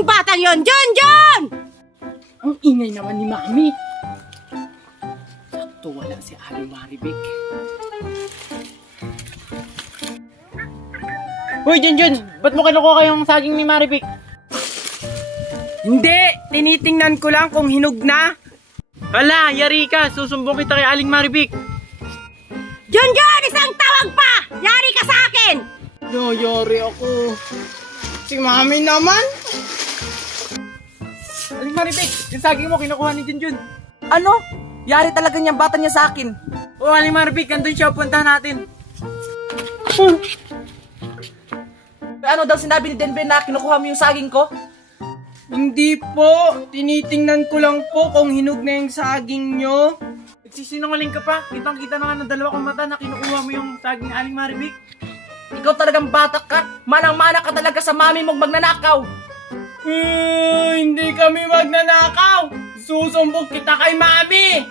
yung batang yon? John! Ang ingay naman ni Mami. Sakto wala si Aling Maribik. Hoy, Junjun! Ba't mo kinukuha yung saging ni Maribik? Hindi! Tinitingnan ko lang kung hinog na. Hala, yari ka! Susumbong kita kay Aling Maribik! John! Isang tawag pa! Yari ka sa akin! Yari ako. Si Mami naman. Aling Maribik! Yung saging mo kinukuha ni Junjun! Ano? Yari talaga niyang bata niya sa akin. Oh, Aling Maribik! Andun siya! Puntahan natin! Ano daw sinabi ni Denver na kinukuha mo yung saging ko? Hindi po. Tinitingnan ko lang po kung hinog na yung saging nyo. Nagsisinungaling ka pa! Kitang-kita na nga ng dalawa kong mata na kinukuha mo yung saging ni Aling Maribik! Ikaw talagang batak ka. Manang-mana ka talaga sa mami mong magnanakaw. Hindi kami magnanakaw. Susumbong kita kay Mami.